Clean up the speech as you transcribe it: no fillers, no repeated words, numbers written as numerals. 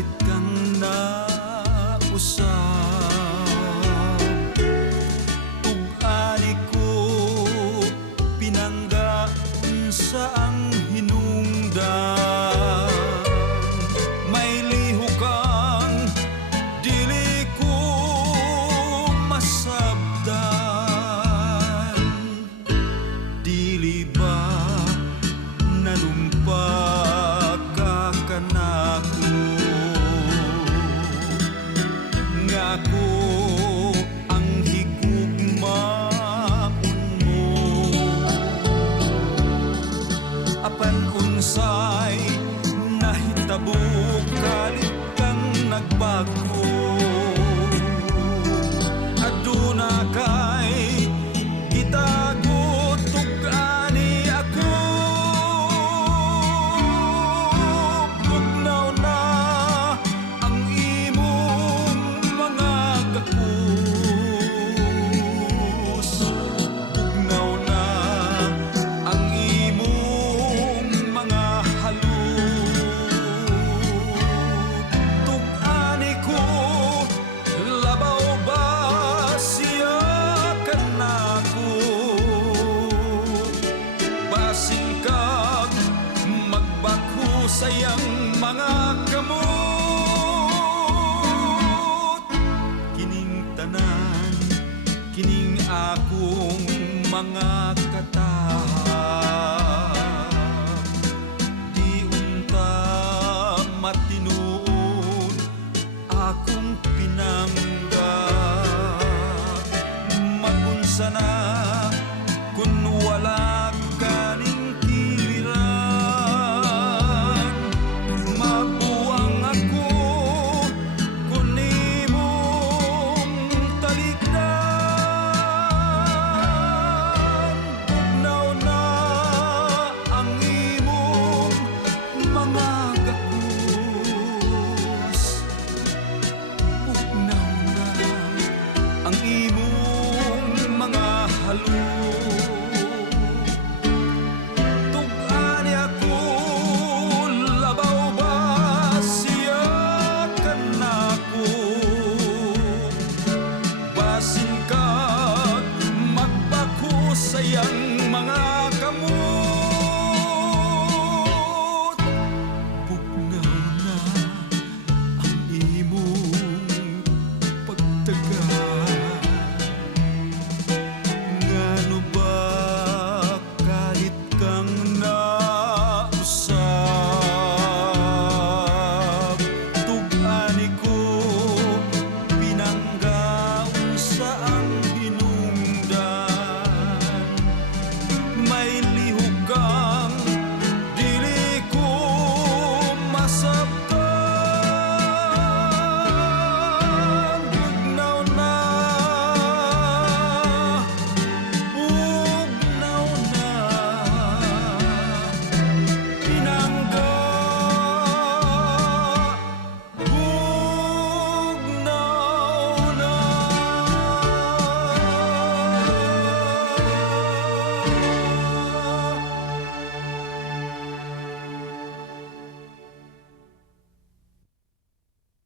kalit kang nausap. Ug-ari ko pinanggaan sa ang hinungdan. May liho kang dili ko masabdan. Dili ba nalumpa ka kanako? Ngako ang higugmaon mo. Apan unsay nahitabo kalit kang nagbago. Aduna kay gitago tug-ani ako. Bugnaw na ang imong mga gapos. Bugnaw na ang imong mga halok. Tug-ani ko, labaw ba siya kanako? Basin kag magbako sayang mga kamot. Kining tanan, kining akong mga katahak. Di unta matinuod akong pinangga. Magunsa na kun wala kaning kiliran. Mabuang ako kun imong talikdan. Bugnaw na ang imong mga gapos. Bugnaw na ang imong mga halok. Tug-ani ako, labaw ba siya kanako? Basin kag magbako sayang mga kamot. Bugnaw na ang imong pagtagal. Ngano ba kalit kang